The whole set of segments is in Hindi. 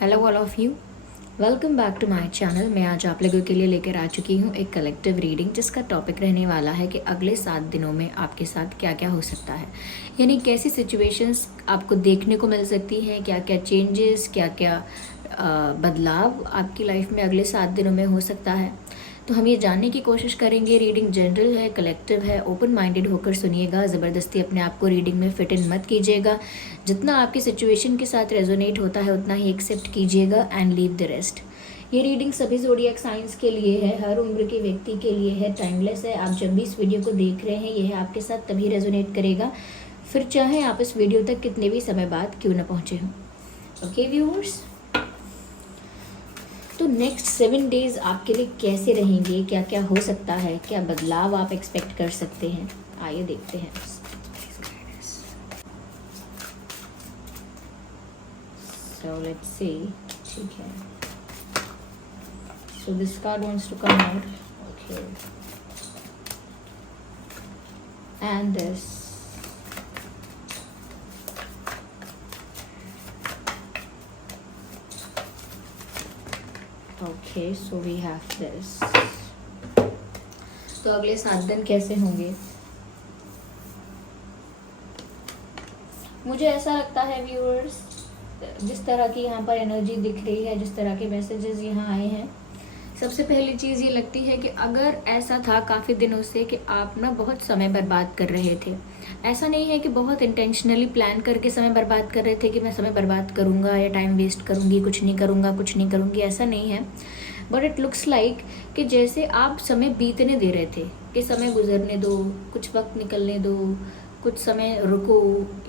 Hello all of you, welcome back to my channel. मैं आज आप लोगों के लिए लेकर आ चुकी हूँ एक कलेक्टिव रीडिंग, जिसका टॉपिक रहने वाला है कि अगले 7 दिनों में आपके साथ क्या क्या हो सकता है। यानी कैसी सिचुएशंस आपको देखने को मिल सकती हैं, क्या क्या चेंजेस, क्या क्या बदलाव आपकी लाइफ में अगले 7 दिनों में हो सकता है। तो हम ये जानने की कोशिश करेंगे। रीडिंग जनरल है, कलेक्टिव है, ओपन माइंडेड होकर सुनिएगा। ज़बरदस्ती अपने आप को रीडिंग में फिट इन मत कीजिएगा। जितना आपकी सिचुएशन के साथ रेजोनेट होता है उतना ही एक्सेप्ट कीजिएगा एंड लीव द रेस्ट। ये रीडिंग सभी ज़ोडिएक साइंस के लिए है, हर उम्र के व्यक्ति के लिए है, टाइमलेस है। आप जब भी इस वीडियो को देख रहे हैं यह आपके साथ तभी रेजोनेट करेगा, फिर चाहे आप इस वीडियो तक कितने भी समय बाद क्यों ना पहुँचे हों। ओके व्यूअर्स, तो नेक्स्ट 7 डेज आपके लिए कैसे रहेंगे, क्या क्या हो सकता है, क्या बदलाव आप एक्सपेक्ट कर सकते हैं, आइए देखते हैं। So let's see. ठीक है, so this card wants to come out, okay, and this. Okay, so we have this. तो अगले 7 दिन कैसे होंगे? मुझे ऐसा लगता है व्यूअर्स, जिस तरह की यहाँ पर एनर्जी दिख रही है, जिस तरह के मैसेजेस यहाँ आए हैं, सबसे पहली चीज़ ये लगती है कि अगर ऐसा था काफ़ी दिनों से कि आप ना बहुत समय बर्बाद कर रहे थे, ऐसा नहीं है कि बहुत इंटेंशनली प्लान करके समय बर्बाद कर रहे थे कि मैं समय बर्बाद करूँगा या टाइम वेस्ट करूँगी, कुछ नहीं करूँगा, कुछ नहीं करूँगी, ऐसा नहीं है। बट इट लुक्स लाइक कि जैसे आप समय बीतने दे रहे थे, कि समय गुजरने दो, कुछ वक्त निकलने दो, कुछ समय रुको।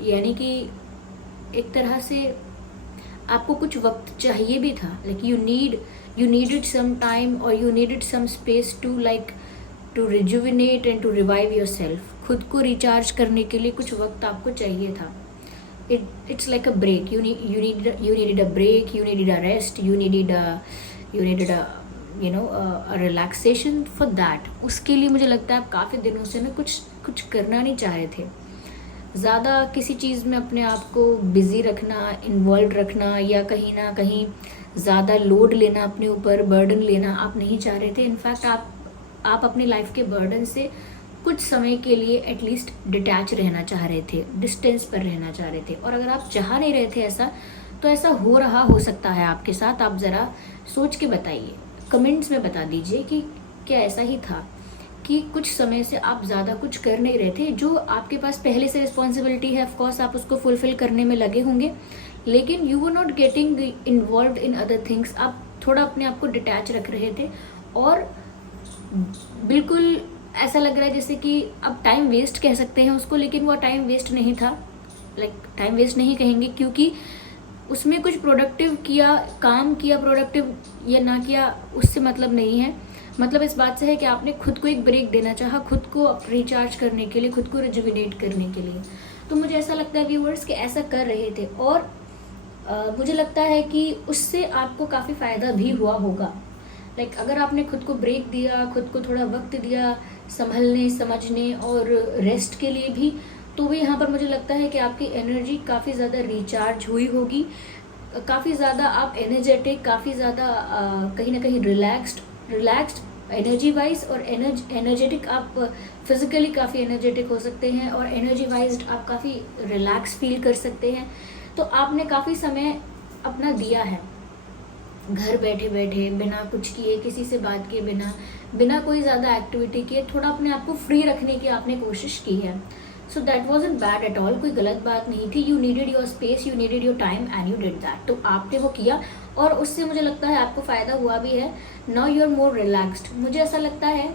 यानी कि एक तरह से आपको कुछ वक्त चाहिए भी था, like you needed some time or you needed some space to rejuvenate and to revive yourself। खुद को रिचार्ज करने के लिए कुछ वक्त आपको चाहिए था। It's like a break, you needed a break, you needed a rest, you needed a a relaxation for that। उसके लिए मुझे लगता है आप काफ़ी दिनों से ना कुछ करना नहीं चाह रहे थे, ज़्यादा किसी चीज़ में अपने आप को बिज़ी रखना, इन्वॉल्व रखना, या कहीं ना कहीं ज़्यादा लोड लेना अपने ऊपर, बर्डन लेना आप नहीं चाह रहे थे। इनफैक्ट आप अपनी लाइफ के बर्डन से कुछ समय के लिए एटलीस्ट डिटैच रहना चाह रहे थे, डिस्टेंस पर रहना चाह रहे थे। और अगर आप चाह नहीं रहे थे ऐसा, तो ऐसा हो रहा हो सकता है आपके साथ। आप ज़रा सोच के बताइए, कमेंट्स में बता दीजिए कि क्या ऐसा ही था कि कुछ समय से आप ज़्यादा कुछ कर नहीं रहे थे। जो आपके पास पहले से रिस्पॉन्सिबिलिटी है, ऑफकोर्स आप उसको फुलफिल करने में लगे होंगे, लेकिन you were not getting involve in other things. आप थोड़ा अपने आप को डिटैच रख रहे थे और बिल्कुल ऐसा लग रहा है जैसे कि अब टाइम वेस्ट कह सकते हैं उसको, लेकिन वो टाइम वेस्ट नहीं था। लाइक टाइम वेस्ट नहीं कहेंगे, क्योंकि उसमें कुछ प्रोडक्टिव किया, काम किया, प्रोडक्टिव या ना किया, उससे मतलब नहीं है। मतलब इस बात से है कि आपने खुद को एक ब्रेक देना चाहा, खुद को रिचार्ज करने के लिए, खुद को रिजुविनेट करने के लिए। तो मुझे ऐसा लगता है व्यूअर्स कि ऐसा कर रहे थे, और मुझे लगता है कि उससे आपको काफ़ी फ़ायदा भी हुआ होगा। लाइक अगर आपने खुद को ब्रेक दिया, खुद को थोड़ा वक्त दिया संभलने, समझने और रेस्ट के लिए भी, तो भी यहाँ पर मुझे लगता है कि आपकी एनर्जी काफ़ी ज़्यादा रिचार्ज हुई होगी, काफ़ी ज़्यादा आप एनर्जेटिक, काफ़ी ज़्यादा कहीं ना कहीं रिलैक्स्ड एनर्जी वाइज, और एनर्जेटिक आप फिजिकली काफ़ी एनर्जेटिक हो सकते हैं, और एनर्जी वाइज आप काफ़ी रिलैक्स फील कर सकते हैं। तो आपने काफ़ी समय अपना दिया है घर बैठे बैठे, बिना कुछ किए, किसी से बात किए बिना कोई ज़्यादा एक्टिविटी किए, थोड़ा अपने आप को फ्री रखने की आपने कोशिश की है। So that wasn't bad at all, कोई गलत बात नहीं थी। You needed your space, you needed your time and you did that. तो आपने वो किया और उससे मुझे लगता है आपको फ़ायदा हुआ भी है। Now you are more relaxed. मुझे ऐसा लगता है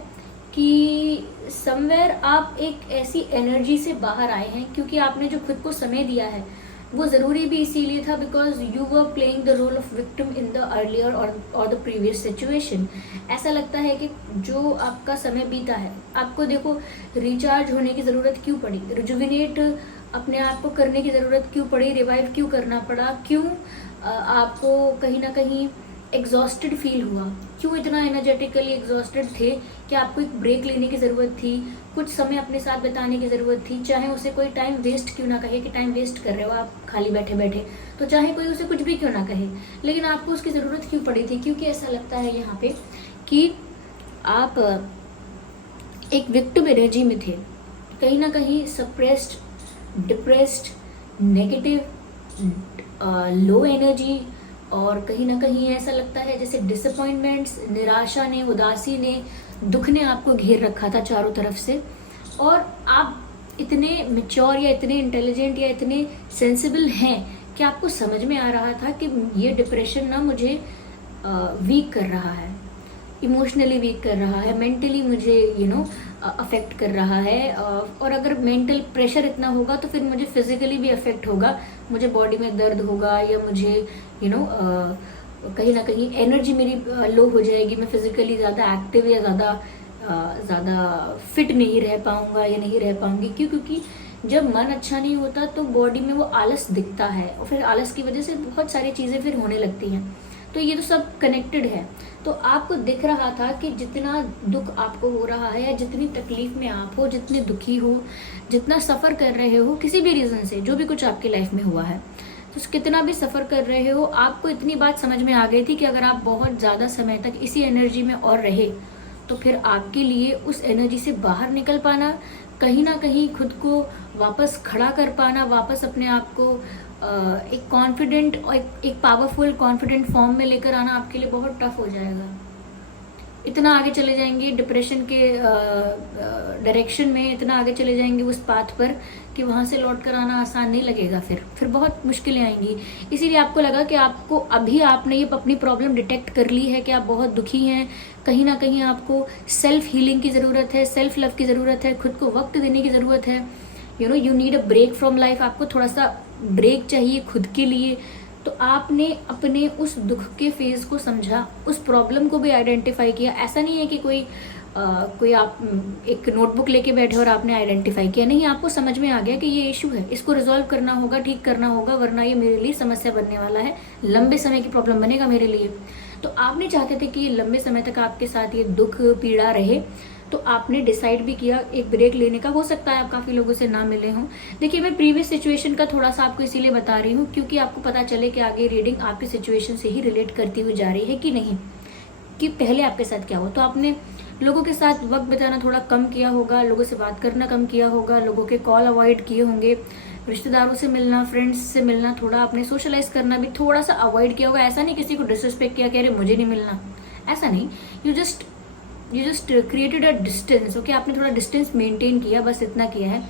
कि समवेयर आप एक ऐसी एनर्जी से बाहर आए हैं, क्योंकि आपने जो खुद को समय दिया है वो ज़रूरी भी इसीलिए था, because you were playing the role of victim in the earlier or the previous situation. ऐसा लगता है कि जो आपका समय बीता है, आपको देखो रिचार्ज होने की ज़रूरत क्यों पड़ी, रिजुविनेट अपने आप को करने की ज़रूरत क्यों पड़ी, रिवाइव क्यों करना पड़ा, क्यों आपको कहीं ना कहीं एग्जॉस्टेड फील हुआ? क्यों इतना एनर्जेटिकली एग्जॉस्टेड थे कि आपको एक ब्रेक लेने की ज़रूरत थी, कुछ समय अपने साथ बिताने की ज़रूरत थी, चाहे उसे कोई टाइम वेस्ट क्यों ना कहे कि टाइम वेस्ट कर रहे हो आप खाली बैठे बैठे, तो चाहे कोई उसे कुछ भी क्यों ना कहे, लेकिन आपको उसकी ज़रूरत क्यों पड़ी थी? क्योंकि ऐसा लगता है यहाँ पे कि आप एक विक्टिम एनर्जी में थे, कहीं ना कहीं suppressed, depressed, negative, low energy, और कहीं ना कहीं ऐसा लगता है जैसे डिसअपॉइंटमेंट्स, निराशा ने, उदासी ने, दुख ने आपको घेर रखा था चारों तरफ से, और आप इतने मैच्योर या इतने इंटेलिजेंट या इतने सेंसिबल हैं कि आपको समझ में आ रहा था कि ये डिप्रेशन ना मुझे वीक कर रहा है, इमोशनली वीक कर रहा है, मेंटली मुझे अफेक्ट कर रहा है, और अगर मेंटल प्रेशर इतना होगा तो फिर मुझे फिजिकली भी अफेक्ट होगा, मुझे बॉडी में दर्द होगा, या मुझे कहीं ना कहीं एनर्जी मेरी लो हो जाएगी, मैं फिजिकली ज़्यादा एक्टिव या ज़्यादा फिट नहीं रह पाऊंगा या नहीं रह पाऊंगी। क्यों? क्योंकि जब मन अच्छा नहीं होता तो बॉडी में वो आलस दिखता है, और फिर आलस की वजह से बहुत सारी चीज़ें फिर होने लगती हैं। तो ये तो सब कनेक्टेड है। तो आपको दिख रहा था कि जितना दुख आपको हो रहा है, या जितनी तकलीफ में आप हो, जितने दुखी हो, जितना सफ़र कर रहे हो किसी भी रीज़न से, जो भी कुछ आपकी लाइफ में हुआ है, तो कितना भी सफ़र कर रहे हो, आपको इतनी बात समझ में आ गई थी कि अगर आप बहुत ज़्यादा समय तक इसी एनर्जी में और रहे तो फिर आपके लिए उस एनर्जी से बाहर निकल पाना, कहीं ना कहीं खुद को वापस खड़ा कर पाना, वापस अपने आप को एक कॉन्फिडेंट और एक पावरफुल कॉन्फिडेंट फॉर्म में लेकर आना आपके लिए बहुत टफ हो जाएगा। इतना आगे चले जाएंगे डिप्रेशन के डायरेक्शन में, इतना आगे चले जाएंगे उस पाथ पर कि वहाँ से लौट कर आना आसान नहीं लगेगा, फिर बहुत मुश्किलें आएंगी। इसीलिए आपको लगा कि आपको अभी आपने ये अपनी प्रॉब्लम डिटेक्ट कर ली है कि आप बहुत दुखी हैं, कहीं ना कहीं आपको सेल्फ हीलिंग की ज़रूरत है, सेल्फ लव की ज़रूरत है, खुद को वक्त देने की ज़रूरत है, you need a break from life, आपको थोड़ा सा ब्रेक चाहिए खुद के लिए। तो आपने अपने उस दुख के फेज को समझा, उस प्रॉब्लम को भी आइडेंटिफाई किया। ऐसा नहीं है कि कोई आप एक नोटबुक लेके बैठे और आपने आइडेंटिफाई किया, नहीं, आपको समझ में आ गया कि ये इशू है, इसको रिजॉल्व करना होगा, ठीक करना होगा, वरना ये मेरे लिए समस्या बनने वाला है, लंबे समय की प्रॉब्लम बनेगा मेरे लिए। तो आप नहीं चाहते थे कि ये लंबे समय तक आपके साथ ये दुख पीड़ा रहे, तो आपने डिसाइड भी किया एक ब्रेक लेने का। हो सकता है आप काफ़ी लोगों से ना मिले हों। देखिए, मैं प्रीवियस सिचुएशन का थोड़ा सा आपको इसीलिए बता रही हूँ क्योंकि आपको पता चले कि आगे रीडिंग आपकी सिचुएशन से ही रिलेट करती हुई जा रही है कि नहीं, कि पहले आपके साथ क्या हुआ। तो आपने लोगों के साथ वक्त बिताना थोड़ा कम किया होगा, लोगों से बात करना कम किया होगा, लोगों के कॉल अवॉइड किए होंगे, रिश्तेदारों से मिलना, फ्रेंड्स से मिलना, थोड़ा अपने सोशलाइज करना भी थोड़ा सा अवॉइड किया होगा। ऐसा नहीं किसी को डिसरिस्पेक्ट किया कि अरे मुझे नहीं मिलना, ऐसा नहीं, you just created a distance. Okay, आपने थोड़ा डिस्टेंस मेंटेन किया, बस इतना किया है,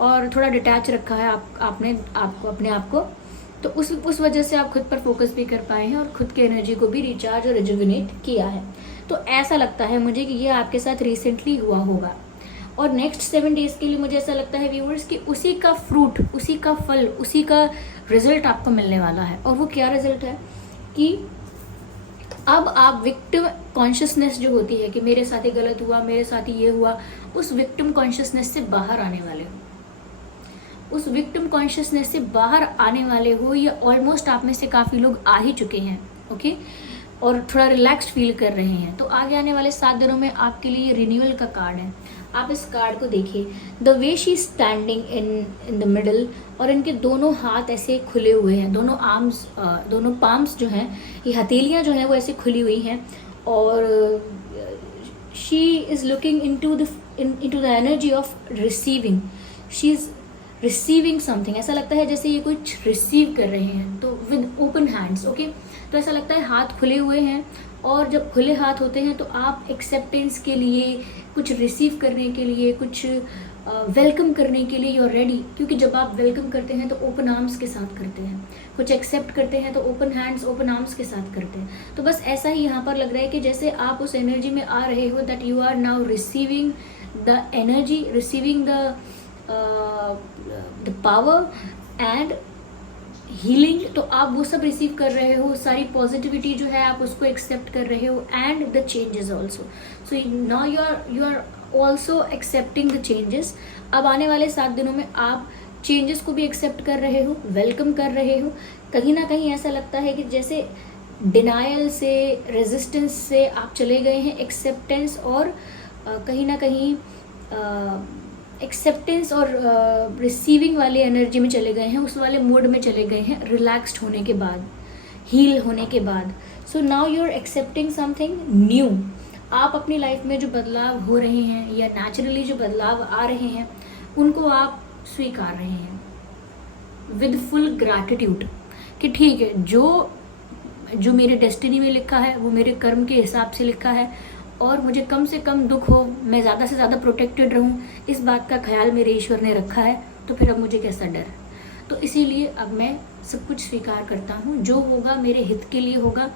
और थोड़ा डिटैच रखा है आपने आपको अपने आप को। तो उस वजह से आप खुद पर फोकस भी कर पाए हैं और खुद की एनर्जी को भी रिचार्ज और रिजुविनेट किया है। तो ऐसा लगता है मुझे कि ये आपके साथ रिसेंटली हुआ होगा, और नेक्स्ट 7 डेज के लिए मुझे ऐसा लगता है व्यूअर्स कि उसी का फ्रूट, उसी का फल, उसी का रिजल्ट आपको मिलने वाला है। और वो क्या रिजल्ट है कि अब आप विक्टिम कॉन्शियसनेस जो होती है कि मेरे साथ ही गलत हुआ, मेरे साथ ही ये हुआ, उस विक्टिम कॉन्शियसनेस से बाहर आने वाले हो। उस विक्टिम कॉन्शियसनेस से बाहर आने वाले हो, या ऑलमोस्ट आप में से काफ़ी लोग आ ही चुके हैं। ओके, और थोड़ा रिलैक्स्ड फील कर रहे हैं। तो आगे आने वाले 7 दिनों में आपके लिए रिन्यूअल का कार्ड है। आप इस कार्ड को देखिए, the way she standing in the middle, और इनके दोनों हाथ ऐसे खुले हुए हैं, दोनों आर्म्स, दोनों पाम्स जो हैं, ये हथेलियां जो हैं वो ऐसे खुली हुई हैं, और she is looking into the energy of receiving. She is receiving something. ऐसा लगता है जैसे ये कुछ रिसीव कर रहे हैं, तो विद ओपन हैंड्स। ओके, तो ऐसा लगता है हाथ खुले हुए हैं, और जब खुले हाथ होते हैं तो आप एक्सेप्टेंस के लिए, कुछ रिसीव करने के लिए, कुछ वेलकम करने के लिए यू आर रेडी। क्योंकि जब आप वेलकम करते हैं तो ओपन आर्म्स के साथ करते हैं, कुछ एक्सेप्ट करते हैं तो ओपन हैंड्स, ओपन आर्म्स के साथ करते हैं। तो बस ऐसा ही यहाँ पर लग रहा है कि जैसे आप उस एनर्जी में आ रहे हो, that you are now receiving the energy, receiving the power and healing. तो आप वो सब रिसीव कर रहे हो, सारी पॉजिटिविटी जो है आप उसको एक्सेप्ट कर रहे हो, and the changes also. So now you are also accepting the changes. अब आने वाले 7 दिनों में आप चेंजेस को भी एक्सेप्ट कर रहे हो, वेलकम कर रहे हो। कहीं ना कहीं ऐसा लगता है कि जैसे डिनायल से, रेजिस्टेंस से आप चले गए हैं एक्सेप्टेंस और कहीं ना कहीं एक्सेप्टेंस और रिसीविंग वाली एनर्जी में चले गए हैं, उस वाले मोड में चले गए हैं रिलैक्स्ड होने के बाद, हील होने के बाद। So now you are accepting something new. आप अपनी लाइफ में जो बदलाव हो रहे हैं या नेचुरली जो बदलाव आ रहे हैं उनको आप स्वीकार रहे हैं विद फुल ग्रैटिट्यूड कि ठीक है, जो मेरे डेस्टिनी में लिखा है वो मेरे कर्म के हिसाब से लिखा है और मुझे कम से कम दुख हो, मैं ज़्यादा से ज़्यादा प्रोटेक्टेड रहूं, इस बात का ख्याल मेरे ईश्वर ने रखा है। तो फिर अब मुझे कैसा डर। तो इसीलिए अब मैं सब कुछ स्वीकार करता हूँ, जो होगा मेरे हित के लिए होगा।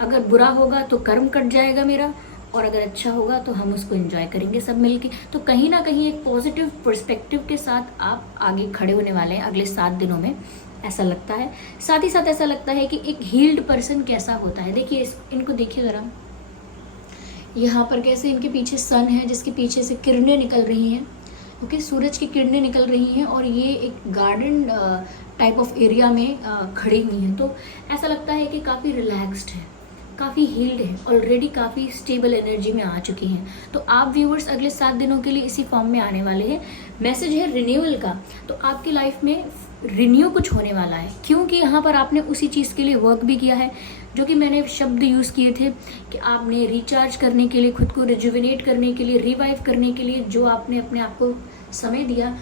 अगर बुरा होगा तो कर्म कट जाएगा मेरा, और अगर अच्छा होगा तो हम उसको एंजॉय करेंगे सब मिलके। तो कहीं ना कहीं एक पॉजिटिव पर्सपेक्टिव के साथ आप आगे खड़े होने वाले हैं अगले 7 दिनों में, ऐसा लगता है। साथ ही साथ ऐसा लगता है कि एक हील्ड पर्सन कैसा होता है। देखिए इनको देखिए ज़रा, यहाँ पर कैसे इनके पीछे सन है जिसके पीछे से किरणें निकल रही हैं, ओके, सूरज की किरणें निकल रही हैं और ये एक गार्डन टाइप ऑफ एरिया में खड़ी हुई हैं। तो ऐसा लगता है कि काफ़ी रिलैक्स्ड है, काफ़ी हील्ड है, ऑलरेडी काफ़ी स्टेबल एनर्जी में आ चुकी हैं। तो आप व्यूवर्स अगले 7 दिनों के लिए इसी फॉर्म में आने वाले हैं। मैसेज है रिन्यूअल का, तो आपकी लाइफ में रिन्यू कुछ होने वाला है, क्योंकि यहाँ पर आपने उसी चीज़ के लिए वर्क भी किया है जो कि मैंने शब्द यूज़ किए थे कि आपने रिचार्ज करने के लिए, खुद को रिजुविनेट करने के लिए, रिवाइव करने के लिए जो आपने अपने आप को समय दिया,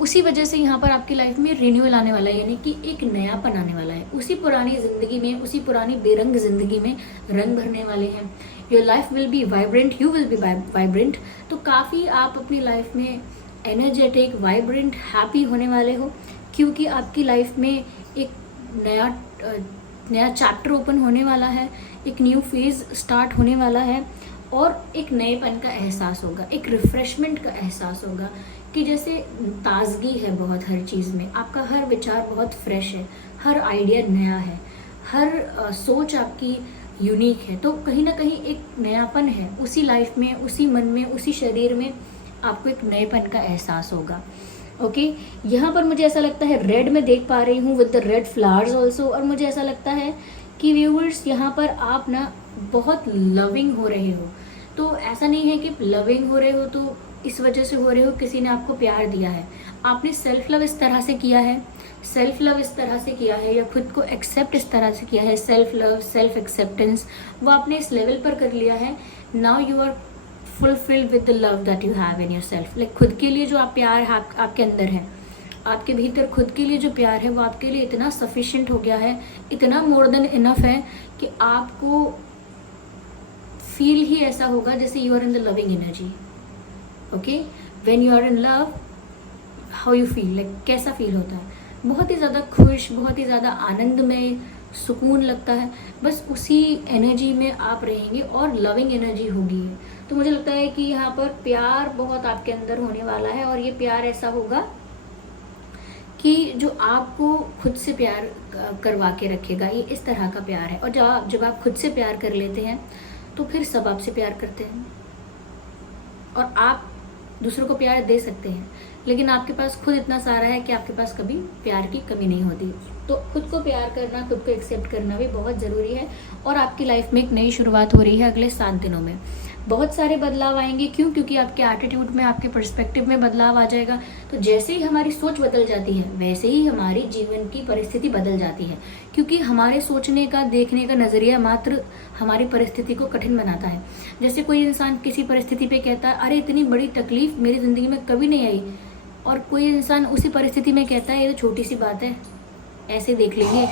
उसी वजह से यहाँ पर आपकी लाइफ में रिन्यूअल आने वाला है, यानी कि एक नयापन आने वाला है। उसी पुरानी ज़िंदगी में, उसी पुरानी बेरंग ज़िंदगी में रंग भरने वाले हैं। Your life will be vibrant, you will B vibrant. तो काफ़ी आप अपनी लाइफ में एनर्जेटिक, वाइब्रेंट, हैप्पी होने वाले हो, क्योंकि आपकी लाइफ में एक नया चैप्टर ओपन होने वाला है, एक न्यू फेज स्टार्ट होने वाला है और एक नएपन का एहसास होगा, एक रिफ्रेशमेंट का एहसास होगा कि जैसे ताजगी है बहुत हर चीज़ में, आपका हर विचार बहुत फ्रेश है, हर आइडिया नया है, हर सोच आपकी यूनिक है। तो कहीं ना कहीं एक नयापन है उसी लाइफ में, उसी मन में, उसी शरीर में आपको एक नएपन का एहसास होगा। ओके, यहाँ पर मुझे ऐसा लगता है रेड में देख पा रही हूँ with the red flowers also, और मुझे ऐसा लगता है कि व्यूवर्स यहाँ पर आप ना बहुत लविंग हो रहे हो। तो ऐसा नहीं है कि लविंग हो रहे हो तो इस वजह से हो रहे हो किसी ने आपको प्यार दिया है, आपने सेल्फ लव इस तरह से किया है, सेल्फ लव इस तरह से किया है, या खुद को एक्सेप्ट इस तरह से किया है, सेल्फ लव, सेल्फ एक्सेप्टेंस, वो आपने इस लेवल पर कर लिया है। Now you are fulfilled with the love that you have in yourself. Like खुद के लिए जो आप प्यार आपके अंदर है, आपके भीतर खुद के लिए जो प्यार है वो आपके लिए इतना सफिशिएंट हो गया है, इतना मोर देन इनफ है कि आपको फील ही ऐसा होगा जैसे you are in the loving energy. Okay, when you are in love, how you feel, like कैसा फील होता है, बहुत ही ज़्यादा खुश, बहुत ही ज़्यादा आनंदमय, सुकून लगता है। बस उसी एनर्जी में आप रहेंगे और लविंग एनर्जी होगी। तो मुझे लगता है कि यहाँ पर प्यार बहुत आपके अंदर होने वाला है, और ये प्यार ऐसा होगा कि जो आपको खुद से प्यार करवा के रखेगा। ये इस तरह का प्यार है, और जब आप खुद से प्यार कर लेते हैं तो फिर सब आपसे प्यार करते हैं, और आप दूसरों को प्यार दे सकते हैं, लेकिन आपके पास खुद इतना सारा है कि आपके पास कभी प्यार की कमी नहीं होती। तो खुद को प्यार करना, खुद को एक्सेप्ट करना भी बहुत ज़रूरी है। और आपकी लाइफ में एक नई शुरुआत हो रही है अगले 7 दिनों में। बहुत सारे बदलाव आएंगे, क्योंकि आपके एटीट्यूड में, आपके पर्सपेक्टिव में बदलाव आ जाएगा। तो जैसे ही हमारी सोच बदल जाती है वैसे ही हमारी जीवन की परिस्थिति बदल जाती है, क्योंकि हमारे सोचने का, देखने का नज़रिया मात्र हमारी परिस्थिति को कठिन बनाता है। जैसे कोई इंसान किसी परिस्थिति पे कहता है अरे इतनी बड़ी तकलीफ मेरी ज़िंदगी में कभी नहीं आई, और कोई इंसान उसी परिस्थिति में कहता है ये तो छोटी सी बात है, ऐसे देख लेंगे,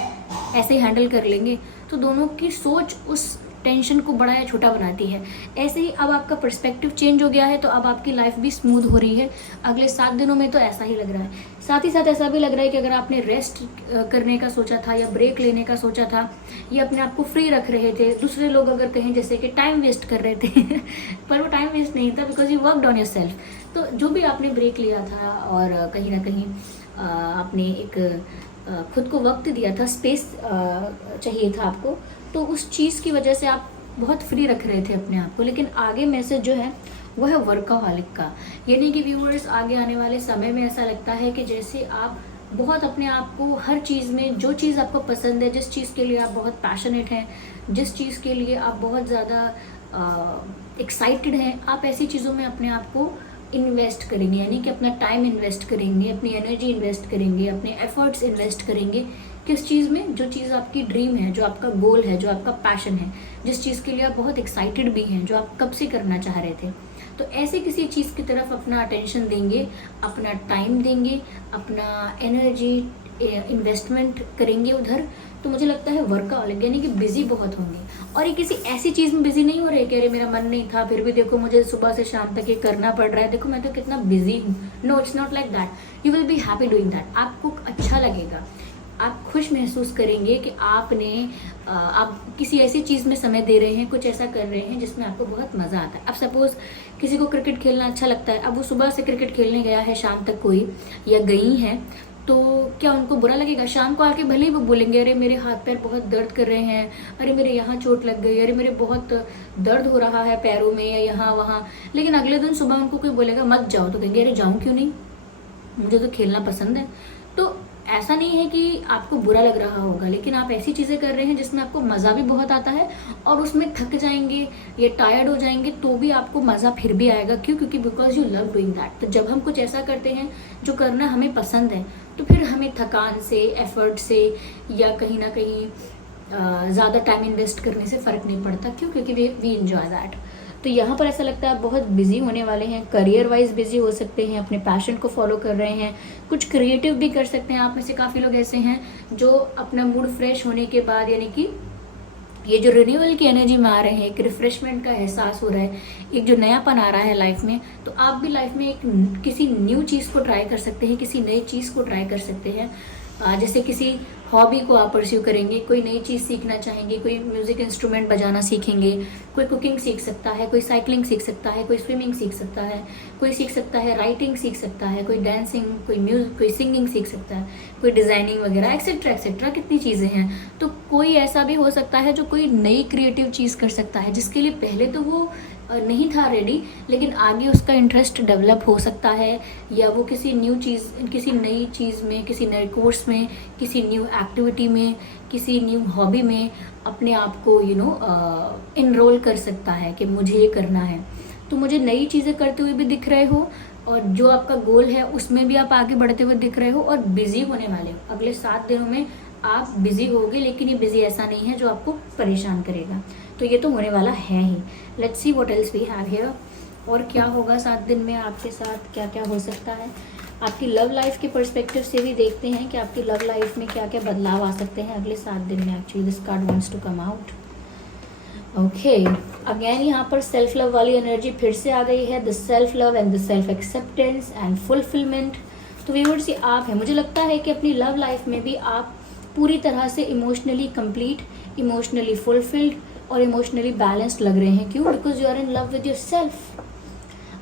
ऐसे हैंडल कर लेंगे। तो दोनों की सोच उस टेंशन को बड़ा या छोटा बनाती है। ऐसे ही अब आपका पर्सपेक्टिव चेंज हो गया है, तो अब आपकी लाइफ भी स्मूथ हो रही है अगले 7 दिनों में। तो ऐसा ही लग रहा है। साथ ही साथ ऐसा भी लग रहा है कि अगर आपने रेस्ट करने का सोचा था या ब्रेक लेने का सोचा था, या अपने आप को फ्री रख रहे थे, दूसरे लोग अगर कहें जैसे कि टाइम वेस्ट कर रहे थे पर वो टाइम वेस्ट नहीं था, because you worked on your self. तो जो भी आपने ब्रेक लिया था और कहीं ना कहीं आपने एक खुद को वक्त दिया था, स्पेस चाहिए था आपको, तो उस चीज़ की वजह से आप बहुत फ्री रख रहे थे अपने आप को। लेकिन आगे मैसेज जो है वो है वर्कaholic का, यानी कि व्यूअर्स आगे आने वाले समय में ऐसा लगता है कि जैसे आप बहुत अपने आप को हर चीज़ में, जो चीज़ आपको पसंद है, जिस चीज़ के लिए आप बहुत पैशनेट हैं, जिस चीज़ के लिए आप बहुत ज़्यादा एक्साइटेड हैं, आप ऐसी चीज़ों में अपने आप को इन्वेस्ट करेंगे, यानी कि अपना टाइम इन्वेस्ट करेंगे, अपनी एनर्जी इन्वेस्ट करेंगे, अपने एफर्ट्स इन्वेस्ट करेंगे किस चीज़ में, जो चीज़ आपकी ड्रीम है, जो आपका गोल है, जो आपका पैशन है, जिस चीज़ के लिए आप बहुत एक्साइटेड भी हैं, जो आप कब से करना चाह रहे थे। तो ऐसे किसी चीज़ की तरफ अपना अटेंशन देंगे, अपना टाइम देंगे, अपना एनर्जी इन्वेस्टमेंट करेंगे उधर, तो मुझे लगता है वर्कaholic यानी कि बिजी बहुत होंगे। और ये किसी ऐसी चीज़ में बिजी नहीं हो रहे कि अरे मेरा मन नहीं था, फिर भी देखो मुझे सुबह से शाम तक ये करना पड़ रहा है, देखो मैं तो कितना बिजी हूँ। No, it's not like that. You will be happy doing that. आपको अच्छा लगेगा, आप खुश महसूस करेंगे कि आप किसी ऐसी चीज़ में समय दे रहे हैं, कुछ ऐसा कर रहे हैं जिसमें आपको बहुत मज़ा आता है। अब सपोज़ किसी को क्रिकेट खेलना अच्छा लगता है, अब वो सुबह से क्रिकेट खेलने गया है, शाम तक कोई या गई हैं, तो क्या उनको बुरा लगेगा? शाम को आके भले ही वो बोलेंगे अरे मेरे हाथ पैर बहुत दर्द कर रहे हैं, अरे मेरे यहाँ चोट लग गई, अरे मेरे बहुत दर्द हो रहा है पैरों में या यहाँ वहाँ। लेकिन अगले दिन सुबह उनको कोई बोलेगा मत जाओ, तो कहेंगे अरे जाऊँ क्यों नहीं, मुझे तो खेलना पसंद है। तो ऐसा नहीं है कि आपको बुरा लग रहा होगा, लेकिन आप ऐसी चीज़ें कर रहे हैं जिसमें आपको मज़ा भी बहुत आता है, और उसमें थक जाएंगे या टायर्ड हो जाएंगे तो भी आपको मज़ा फिर भी आएगा। क्यों? क्योंकि because you love doing that. तो जब हम कुछ ऐसा करते हैं जो करना हमें पसंद है, तो फिर हमें थकान से, एफर्ट से या कहीं ना कहीं ज़्यादा टाइम इन्वेस्ट करने से फ़र्क नहीं पड़ता। क्यों? क्योंकि वी एंजॉय दैट। तो यहाँ पर ऐसा लगता है आप बहुत बिजी होने वाले हैं, करियर वाइज बिजी हो सकते हैं, अपने पैशन को फॉलो कर रहे हैं, कुछ क्रिएटिव भी कर सकते हैं। आप में से काफ़ी लोग ऐसे हैं जो अपना मूड फ्रेश होने के बाद, यानी कि ये जो रिन्यूअल की एनर्जी में आ रहे हैं, एक रिफ्रेशमेंट का एहसास हो रहा है, एक जो नयापन आ रहा है लाइफ में, तो आप भी लाइफ में एक किसी न्यू चीज़ को ट्राई कर सकते हैं, किसी नई चीज़ को ट्राई कर सकते हैं। जैसे किसी हॉबी को आप परस्यू करेंगे, कोई नई चीज़ सीखना चाहेंगे, कोई म्यूज़िक इंस्ट्रूमेंट बजाना सीखेंगे, कोई कुकिंग सीख सकता है, कोई साइकिलिंग सीख सकता है, कोई स्विमिंग सीख सकता है, कोई सीख सकता है राइटिंग सीख सकता है, कोई डांसिंग, कोई म्यूजिक, कोई सिंगिंग सीख सकता है, कोई डिज़ाइनिंग वगैरह एक्सेट्रा एक्सेट्रा, कितनी चीज़ें हैं। तो कोई ऐसा भी हो सकता है जो कोई नई क्रिएटिव चीज़ कर सकता है, जिसके लिए पहले तो वो नहीं था रेडी, लेकिन आगे उसका इंटरेस्ट डेवलप हो सकता है, या वो किसी न्यू चीज़, किसी नई चीज़ में, किसी नए कोर्स में, किसी न्यू एक्टिविटी में, किसी न्यू हॉबी में अपने आप को इनरोल कर सकता है कि मुझे ये करना है। तो मुझे नई चीज़ें करते हुए भी दिख रहे हो, और जो आपका गोल है उसमें भी आप आगे बढ़ते हुए दिख रहे हो, और बिजी होने वाले हो। अगले 7 दिनों में आप बिजी होगे, लेकिन ये बिजी ऐसा नहीं है जो आपको परेशान करेगा। तो ये तो होने वाला है ही। Let's see what else we have here. और क्या होगा 7 दिन में आपके साथ, क्या क्या हो सकता है। आपकी लव लाइफ के पर्सपेक्टिव से भी देखते हैं कि आपकी लव लाइफ में क्या क्या बदलाव आ सकते हैं अगले 7 दिन में। Actually this card wants to come out. Okay, again यहाँ पर सेल्फ लव वाली एनर्जी फिर से आ गई है। The self love and the self acceptance and fulfilment. तो व्यूअर्स, ये आप है। मुझे लगता है कि अपनी लव लाइफ में भी आप पूरी तरह से इमोशनली कंप्लीट, इमोशनली फुलफिल्ड और इमोशनली बैलेंस्ड लग रहे हैं। क्यों? Because you are in love with yourself.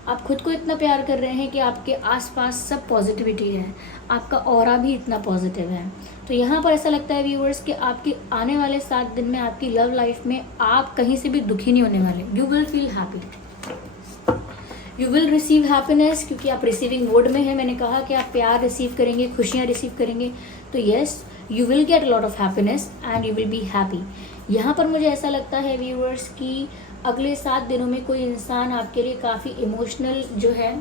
आप खुद को इतना प्यार कर रहे हैं कि आपके आसपास सब पॉजिटिविटी है, आपका ऑरा भी इतना पॉजिटिव है। तो यहाँ पर ऐसा लगता है व्यूअर्स कि आपके आने वाले 7 दिन में आपकी लव लाइफ में आप कहीं से भी दुखी नहीं होने वाले। You will feel happy, you will receive happiness, क्योंकि आप रिसीविंग मोड में है। मैंने कहा कि आप प्यार रिसीव करेंगे, खुशियाँ रिसीव करेंगे, तो yes, you will get lot of happiness and you will be happy. यहाँ पर मुझे ऐसा लगता है व्यूअर्स कि अगले 7 दिनों में कोई इंसान आपके लिए काफ़ी इमोशनल जो है,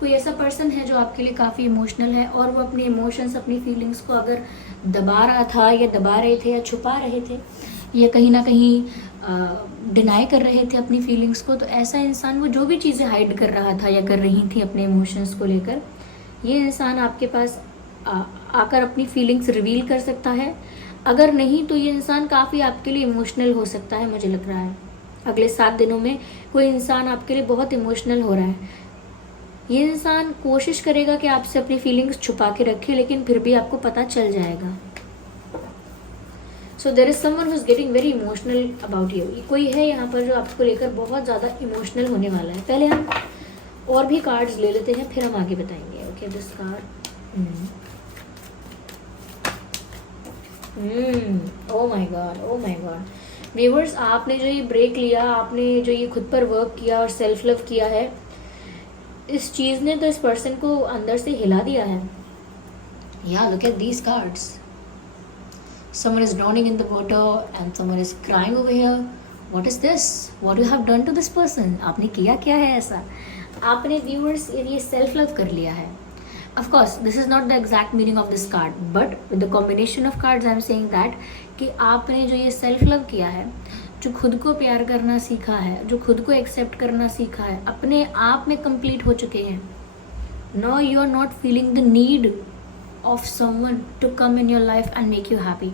कोई ऐसा पर्सन है जो आपके लिए काफ़ी इमोशनल है, और वो अपने इमोशंस, अपनी फीलिंग्स को अगर दबा रहा था या दबा रहे थे या छुपा रहे थे या कहीं ना कहीं डिनाई कर रहे थे अपनी फीलिंग्स को, तो ऐसा इंसान, वो जो भी चीज़ें हाइड कर रहा था या कर रही थी अपने इमोशंस को लेकर, ये इंसान आपके पास आकर अपनी फीलिंग्स रिवील कर सकता है। अगर नहीं तो ये इंसान काफ़ी आपके लिए इमोशनल हो सकता है। मुझे लग रहा है अगले 7 दिनों में कोई इंसान आपके लिए बहुत इमोशनल हो रहा है। ये इंसान कोशिश करेगा कि आपसे अपनी फीलिंग्स छुपा के रखे, लेकिन फिर भी आपको पता चल जाएगा। So there is someone who is getting very emotional about you. कोई है यहाँ पर जो आपको लेकर बहुत ज़्यादा इमोशनल होने वाला है। पहले हम और भी कार्ड्स ले लेते हैं, फिर हम आगे बताएंगे। Okay, this card, oh my God, oh my God. Viewers, आपने जो ये ब्रेक लिया, आपने जो ये खुद पर वर्क किया और सेल्फ लव किया है, इस चीज़ ने तो इस पर्सन को अंदर से हिला दिया है। Yeah, look at these cards. Someone is drowning in the water and someone is crying over here. What is this? What you have done to this person? आपने किया क्या है ऐसा? आपने व्यूअर्स ये सेल्फ लव कर लिया है. Of course, this is not the exact meaning of this card, but with the combination of cards, I am saying that कि आपने जो ये सेल्फ लव किया है, जो खुद को प्यार करना सीखा है, जो खुद को एक्सेप्ट करना सीखा है, अपने आप में कंप्लीट हो चुके हैं. Now you are not feeling the need of someone to come in your life and make you happy.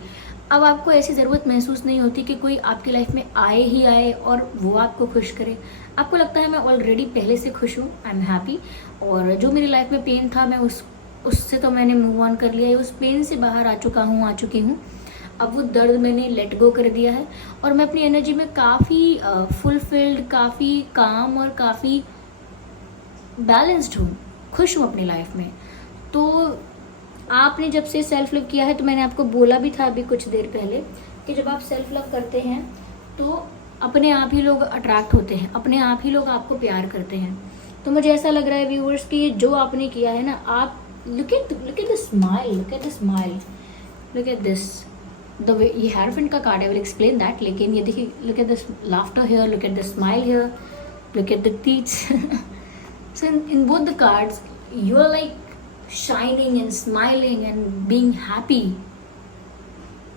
अब आपको ऐसी ज़रूरत महसूस नहीं होती कि कोई आपकी लाइफ में आए ही आए और वो आपको खुश करे. आपको लगता है मैं ऑलरेडी पहले से खुश हूँ, आई एम हैप्पी, और जो मेरी लाइफ में पेन था मैं उससे तो मैंने मूव ऑन कर लिया है, उस पेन से बाहर आ चुकी हूँ. अब वो दर्द मैंने लेट गो कर दिया है और मैं अपनी एनर्जी में काफ़ी फुलफिल्ड, काफ़ी काम और काफ़ी बैलेंस्ड हूँ, खुश हूँ अपनी लाइफ में. तो आपने जब से सेल्फ लव किया है, तो मैंने आपको बोला भी था अभी कुछ देर पहले कि जब आप सेल्फ लव करते हैं तो अपने आप ही लोग अट्रैक्ट होते हैं, अपने आप ही लोग आपको प्यार करते हैं. तो मुझे ऐसा लग रहा है व्यूअर्स कि जो आपने किया है ना, आप look at the smile, look at this the way. ये हेयरफेंट का card, I will explain that, लेकिन ये देखिए, look at this laughter here, look at the smile here, look at the teeths. So in both the cards you are like shining and smiling and being happy.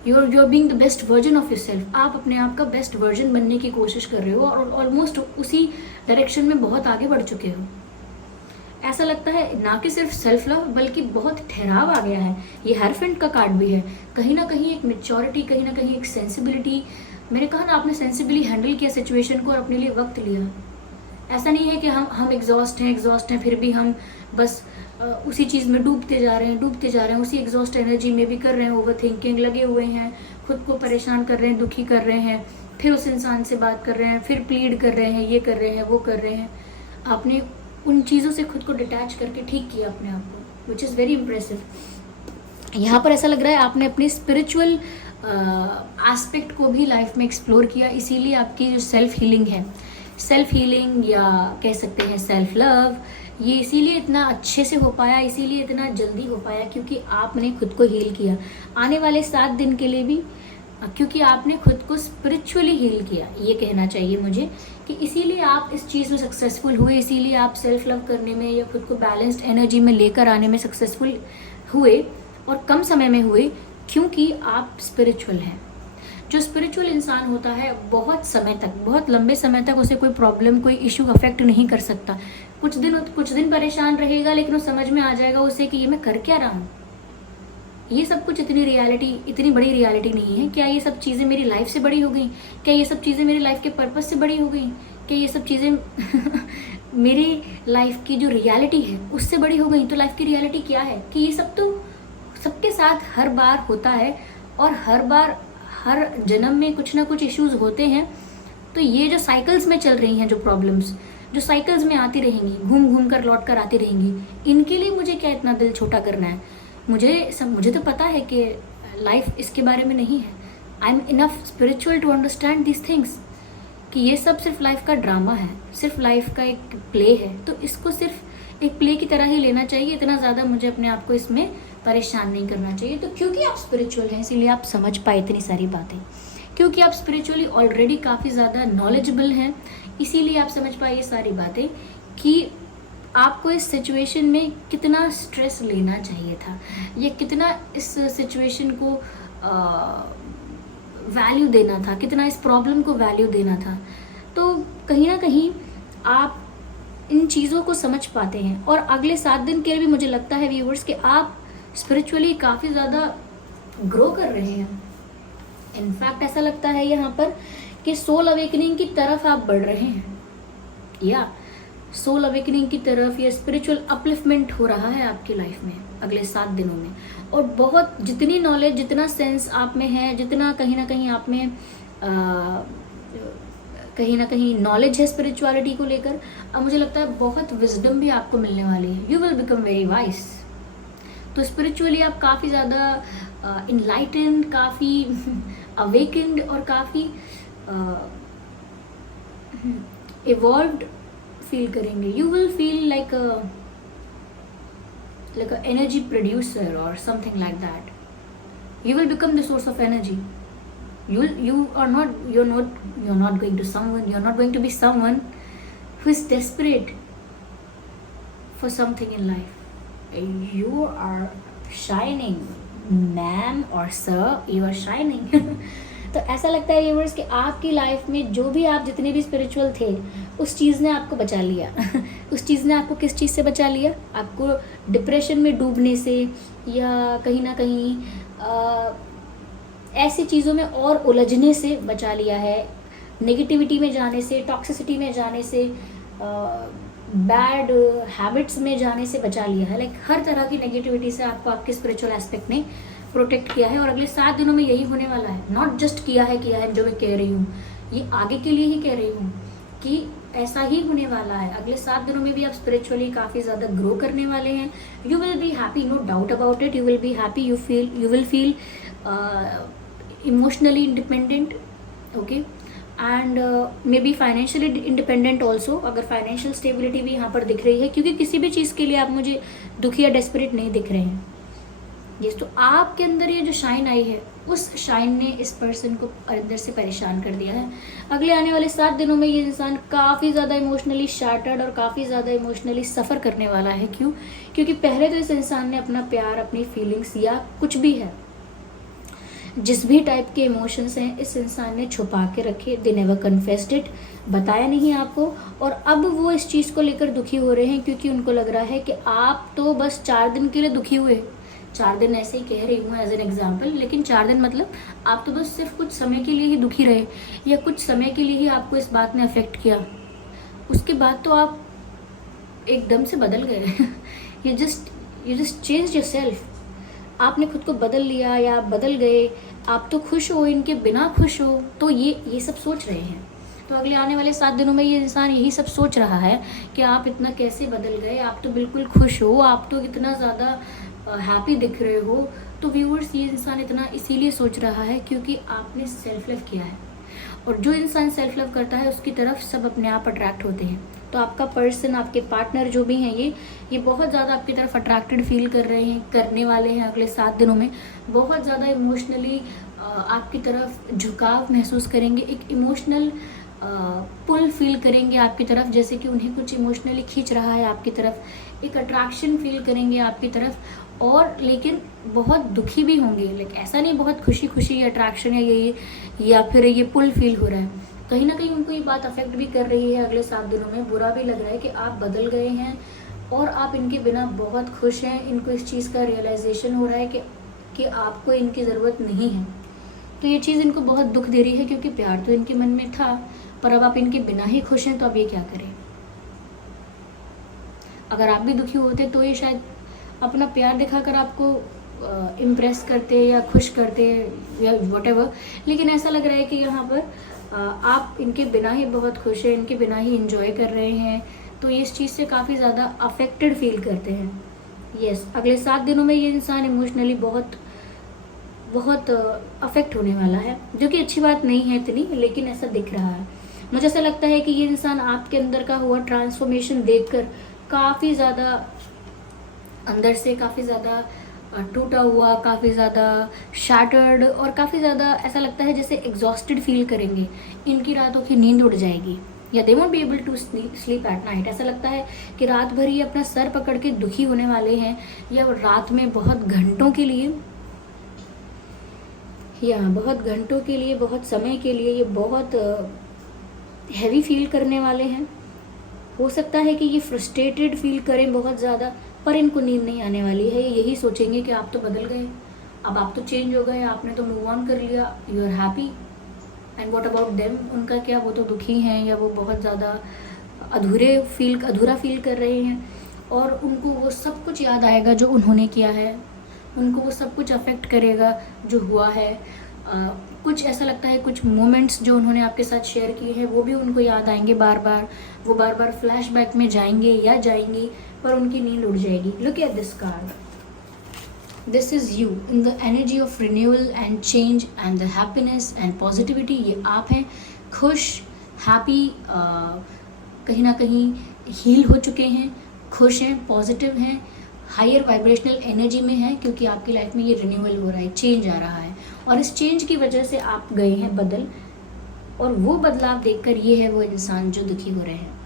You're being the best version of yourself. आप अपने आप का बेस्ट वर्जन बनने की कोशिश कर रहे हो और ऑलमोस्ट उसी डायरेक्शन में बहुत आगे बढ़ चुके हो. ऐसा लगता है ना कि सिर्फ सेल्फ लव बल्कि बहुत ठहराव आ गया है. ये हेयरफेंट का कार्ड भी है, कहीं ना कहीं एक मेच्योरिटी, कहीं ना कहीं एक सेंसिबिलिटी. मैंने कहा ना, आपने सेंसिबली हैंडल किया सिचुएशन को और अपने लिए वक्त लिया. ऐसा नहीं है कि हम एग्जॉस्ट हैं फिर भी हम बस उसी चीज़ में डूबते जा रहे हैं, उसी एग्जॉस्ट एनर्जी में भी कर रहे हैं, ओवर थिंकिंग लगे हुए हैं, खुद को परेशान कर रहे हैं, दुखी कर रहे हैं, फिर उस इंसान से बात कर रहे हैं, फिर प्लीड कर रहे हैं, ये कर रहे हैं, वो कर रहे हैं. आपने उन चीज़ों से खुद को डिटैच करके ठीक किया अपने आप को, विच इज़ वेरी इम्प्रेसिव. यहाँ पर ऐसा लग रहा है आपने अपनी स्पिरिचुअल एस्पेक्ट को भी लाइफ में एक्सप्लोर किया, इसीलिए आपकी जो सेल्फ हीलिंग या कह सकते हैं सेल्फ लव, ये इसीलिए इतना अच्छे से हो पाया, इसीलिए इतना जल्दी हो पाया क्योंकि आपने खुद को हील किया. आने वाले 7 दिन के लिए भी क्योंकि आपने खुद को स्पिरिचुअली हील किया, ये कहना चाहिए मुझे कि इसीलिए आप इस चीज़ में सक्सेसफुल हुए, इसीलिए आप सेल्फ लव करने में या खुद को बैलेंस्ड एनर्जी में लेकर आने में सक्सेसफुल हुए और कम समय में हुए क्योंकि आप स्पिरिचुअल हैं. जो स्पिरिचुअल इंसान होता है बहुत समय तक, बहुत लंबे समय तक उसे कोई प्रॉब्लम, कोई इशू अफेक्ट नहीं कर सकता. कुछ दिन परेशान रहेगा लेकिन वो समझ में आ जाएगा उसे कि ये मैं कर क्या रहा हूँ. ये सब कुछ इतनी बड़ी रियलिटी नहीं है. क्या ये सब चीज़ें मेरी लाइफ से बड़ी हो गई? क्या ये सब चीज़ें मेरी लाइफ के पर्पस से बड़ी हो गई? क्या ये सब चीज़ें मेरी लाइफ की जो रियलिटी है उससे बड़ी हो गई? तो लाइफ की रियलिटी क्या है कि ये सब तो सबके साथ हर बार होता है और हर जन्म में कुछ ना कुछ इश्यूज होते हैं. तो ये जो साइकिल्स में चल रही हैं, जो प्रॉब्लम्स जो साइकिल्स में आती रहेंगी, घूम कर लौट कर आती रहेंगी, इनके लिए मुझे क्या इतना दिल छोटा करना है? मुझे तो पता है कि लाइफ इसके बारे में नहीं है. I am enough spiritual to understand this things कि ये सब सिर्फ लाइफ का ड्रामा है, सिर्फ लाइफ का एक प्ले है. तो इसको सिर्फ एक प्ले की तरह ही लेना चाहिए. इतना ज़्यादा मुझे अपने आप को इसमें परेशान नहीं करना चाहिए. तो क्योंकि आप स्पिरिचुअल हैं इसीलिए आप समझ पाए इतनी सारी बातें, क्योंकि आप स्पिरिचुअली ऑलरेडी काफ़ी ज़्यादा नॉलेजेबल हैं, इसीलिए आप समझ पाए ये सारी बातें कि आपको इस सिचुएशन में कितना स्ट्रेस लेना चाहिए था या कितना इस सिचुएशन को वैल्यू देना था, कितना इस प्रॉब्लम को वैल्यू देना था. तो कहीं ना कहीं आप इन चीज़ों को समझ पाते हैं और अगले 7 दिन के लिए भी मुझे लगता है व्यूअर्स कि आप स्पिरिचुअली काफ़ी ज़्यादा ग्रो कर रहे हैं. इनफैक्ट ऐसा लगता है यहाँ पर कि सोल अवेकनिंग की तरफ आप बढ़ रहे हैं, या सोल अवेकनिंग की तरफ या स्पिरिचुअल अपलिफ्टमेंट हो रहा है आपकी लाइफ में अगले 7 दिनों में. और बहुत जितनी नॉलेज, जितना सेंस आप में है, जितना कहीं ना कहीं आप में कहीं ना कहीं नॉलेज है स्पिरिचुअलिटी को लेकर, अब मुझे लगता है बहुत विजडम भी आपको मिलने वाली है. You will become very wise. तो स्पिरिचुअली आप काफ़ी ज़्यादा इनलाइटेंड, काफ़ी अवेकेंड और काफ़ी इवॉल्व्ड फील करेंगे. You will feel like like an energy producer or something like that. You will become the source of energy. You're not going to someone, you're not going to be someone who is desperate for something in life. You are shining, ma'am or sir, you are shining. तो ऐसा लगता है व्यूअर्स कि आपकी लाइफ में जो भी आप जितने भी स्पिरिचुअल थे, उस चीज़ ने आपको बचा लिया। उस चीज़ ने आपको किस चीज़ से बचा लिया? आपको डिप्रेशन में डूबने से, या कहीं ना कहीं ऐसी चीज़ों में और उलझने से बचा लिया है, नेगेटिविटी में जाने से, टॉक्सिसिटी में जाने से, बैड हैबिट्स में जाने से बचा लिया है। लाइक हर तरह की नेगेटिविटी से आपको आपके स्पिरिचुअल एस्पेक्ट ने प्रोटेक्ट किया है। और अगले 7 दिनों में यही होने वाला है। नॉट जस्ट किया है जो मैं कह रही हूँ, ये आगे के लिए ही कह रही हूँ कि ऐसा ही होने वाला है। अगले 7 दिनों में भी आप स्पिरिचुअली काफ़ी ज़्यादा ग्रो करने वाले हैं। You will be happy, no doubt about it. You will be happy, you will feel emotionally independent, okay, and maybe financially independent also. अगर फाइनेंशियल स्टेबिलिटी भी यहाँ पर दिख रही है, क्योंकि किसी भी चीज़ के लिए आप मुझे दुखी या डेस्परेट नहीं दिख रहे हैं। यस, तो आपके अंदर ये जो शाइन आई है, उस शाइन ने इस पर्सन को अंदर से परेशान कर दिया है। अगले आने वाले 7 दिनों में ये इंसान काफ़ी ज़्यादा इमोशनली शैटर्ड और काफ़ी ज़्यादा इमोशनली सफ़र करने वाला है। क्यों? क्योंकि पहले तो इस इंसान ने अपना प्यार, अपनी फीलिंग्स या कुछ भी है, जिस भी टाइप के इमोशंस हैं, इस इंसान ने छुपा के रखे। दे नेवर कन्फेस्ड इट, बताया नहीं आपको। और अब वो इस चीज़ को लेकर दुखी हो रहे हैं, क्योंकि उनको लग रहा है कि आप तो बस 4 दिन के लिए दुखी हुए। 4 दिन ऐसे ही कह रही हूँ एज एन एग्जाम्पल, लेकिन 4 दिन मतलब आप तो बस सिर्फ कुछ समय के लिए ही दुखी रहे, या कुछ समय के लिए ही आपको इस बात ने अफेक्ट किया। उसके बाद तो आप एकदम से बदल गए। You just change your self. आपने खुद को बदल लिया या आप बदल गए। आप तो खुश हो, इनके बिना खुश हो, तो ये सब सोच रहे हैं। तो अगले आने वाले 7 दिनों में ये इंसान यही सब सोच रहा है कि आप इतना कैसे बदल गए, आप तो बिल्कुल खुश हो, आप तो इतना ज़्यादा हैप्पी दिख रहे हो। तो व्यूअर्स, ये इंसान इतना इसीलिए सोच रहा है क्योंकि आपने सेल्फ लव किया है। और जो इंसान सेल्फ लव करता है, उसकी तरफ सब अपने आप अट्रैक्ट होते हैं। तो आपका पर्सन, आपके पार्टनर जो भी हैं, ये बहुत ज़्यादा आपकी तरफ अट्रैक्टेड फील करने वाले हैं अगले 7 दिनों में। बहुत ज़्यादा इमोशनली आपकी तरफ झुकाव महसूस करेंगे, एक इमोशनल पुल फील करेंगे आपकी तरफ, जैसे कि उन्हें कुछ इमोशनली खींच रहा है आपकी तरफ। एक अट्रैक्शन फील करेंगे आपकी तरफ, और लेकिन बहुत दुखी भी होंगे। लाइक ऐसा नहीं बहुत खुशी खुशी अट्रैक्शन है ये, या फिर ये पुल फील हो रहा है। कहीं ना कहीं उनको ये बात अफेक्ट भी कर रही है अगले 7 दिनों में। बुरा भी लग रहा है कि आप बदल गए हैं और आप इनके बिना बहुत खुश हैं। इनको इस चीज़ का रियलाइजेशन हो रहा है कि आपको इनकी ज़रूरत नहीं है। तो ये चीज़ इनको बहुत दुख दे रही है, क्योंकि प्यार तो इनके मन में था, पर अब आप इनके बिना ही खुश हैं। तो अब ये क्या करें? अगर आप भी दुखी होते तो ये शायद अपना प्यार दिखाकर आपको इम्प्रेस करते या खुश करते या व्हाटएवर। लेकिन ऐसा लग रहा है कि यहाँ पर आप इनके बिना ही बहुत खुश हैं, इनके बिना ही इंजॉय कर रहे हैं। तो ये इस चीज़ से काफ़ी ज़्यादा अफेक्टेड फील करते हैं। यस, अगले 7 दिनों में ये इंसान इमोशनली बहुत अफेक्ट होने वाला है, जो कि अच्छी बात नहीं है इतनी, लेकिन ऐसा दिख रहा है। मुझे ऐसा लगता है कि ये इंसान आपके अंदर का हुआ ट्रांसफॉर्मेशन देखकर काफ़ी ज़्यादा अंदर से काफ़ी ज़्यादा टूटा हुआ, काफ़ी ज़्यादा शैटर्ड, और काफ़ी ज़्यादा ऐसा लगता है जैसे एग्जॉस्टेड फील करेंगे। इनकी रातों की नींद उड़ जाएगी, या they won't be able to sleep at night. ऐसा लगता है कि रात भर ये अपना सर पकड़ के दुखी होने वाले हैं, या रात में बहुत घंटों के लिए, बहुत समय के लिए ये बहुत हैवी फील करने वाले हैं। हो सकता है कि ये फ्रस्ट्रेटेड फील करें बहुत ज़्यादा, पर इनको नींद नहीं आने वाली है। ये यही सोचेंगे कि आप तो बदल गए, अब आप तो चेंज हो गए, आपने तो मूव ऑन कर लिया, you are happy, and what about them? उनका क्या? वो तो दुखी हैं, या वो बहुत ज़्यादा अधूरा फील कर रहे हैं, और उनको वो सब कुछ याद आएगा जो उन्होंने किया है। उनको वो सब कुछ अफेक्ट करेगा जो हुआ है। कुछ ऐसा लगता है कुछ मोमेंट्स जो उन्होंने आपके साथ शेयर किए हैं, वो भी उनको याद आएंगे बार बार। वो बार बार फ्लैशबैक में जाएंगे या जाएंगी, पर उनकी नींद उड़ जाएगी। Look at this card, this is you in the energy of renewal and change and the happiness and positivity. ये आप हैं, खुश, हैप्पी, कहीं ना कहीं हील हो चुके हैं, खुश हैं, पॉजिटिव हैं, हायर वाइब्रेशनल एनर्जी में हैं, क्योंकि आपकी लाइफ में ये रिन्यूअल हो रहा है, चेंज आ रहा है, और इस चेंज की वजह से आप गए हैं बदल, और वो बदलाव देखकर ये है वो इंसान जो दुखी हो रहे हैं।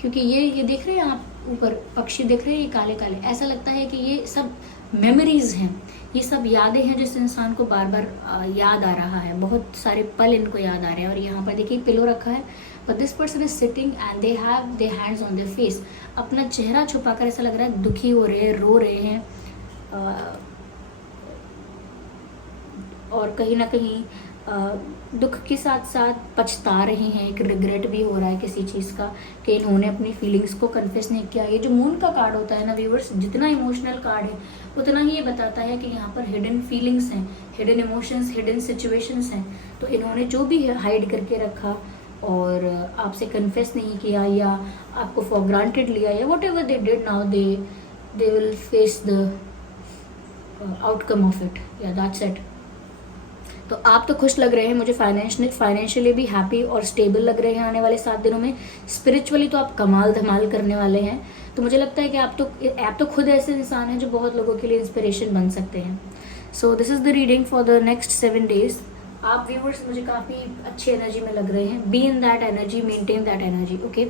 क्योंकि ये देख रहे हैं आप, ऊपर पक्षी देख रहे हैं, ये काले काले, ऐसा लगता है कि ये सब मेमोरीज हैं, ये सब यादें हैं जिस इंसान को बार बार याद आ रहा है, बहुत सारे पल इनको याद आ रहे हैं। और यहाँ पर देखिए पिलो रखा है, but this person is sitting and they have they hands on their face, अपना चेहरा छुपाकर ऐसा लग रहा है दुखी हो रहे हैं, रो रहे हैं, और कहीं ना कहीं दुख के साथ साथ पछता रहे हैं, एक रिग्रेट भी हो रहा है किसी चीज़ का कि इन्होंने अपनी फीलिंग्स को कन्फेस नहीं किया। ये जो मून का कार्ड होता है ना व्यूअर्स, जितना इमोशनल कार्ड है उतना ही ये बताता है कि यहाँ पर हिडन फीलिंग्स हैं, हिडन इमोशंस, हिडन सिचुएशंस हैं। तो इन्होंने जो भी हाइड करके रखा और आपसे कन्फेस नहीं किया या आपको फॉर ग्रांटेड लिया, या what ever they did, now they will face the outcome of it, या दैट्स इट। तो आप तो खुश लग रहे हैं, मुझे फाइनेंशियली भी हैप्पी और स्टेबल लग रहे हैं आने वाले 7 दिनों में। स्पिरिचुअली तो आप कमाल धमाल करने वाले हैं। तो मुझे लगता है कि आप तो खुद ऐसे इंसान हैं जो बहुत लोगों के लिए इंस्पिरेशन बन सकते हैं। So this is the reading for the next 7 days। आप व्यूअर्स मुझे काफ़ी अच्छी एनर्जी में लग रहे हैं। Be in that energy, maintain that energy, okay.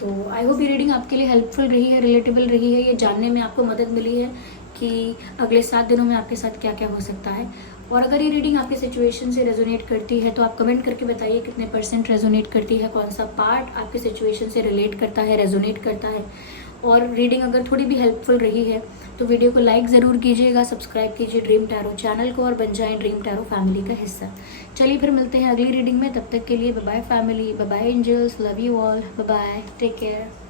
तो आई होप ये रीडिंग आपके लिए हेल्पफुल रही है, रिलेटेबल रही है, ये जानने में आपको मदद मिली है कि अगले 7 दिनों में आपके साथ क्या क्या हो सकता है। और अगर ये रीडिंग आपकी सिचुएशन से रेजोनेट करती है तो आप कमेंट करके बताइए कितने % रेजोनेट करती है, कौन सा पार्ट आपकी सिचुएशन से रिलेट करता है, रेजोनेट करता है। और रीडिंग अगर थोड़ी भी हेल्पफुल रही है तो वीडियो को लाइक ज़रूर कीजिएगा, सब्सक्राइब कीजिए ड्रीम टैरो चैनल को और बन जाएं ड्रीम टैरो फैमिली का हिस्सा। चलिए फिर मिलते हैं अगली रीडिंग में, तब तक के लिए bye bye family, bye bye angels, love you all, bye bye, take care.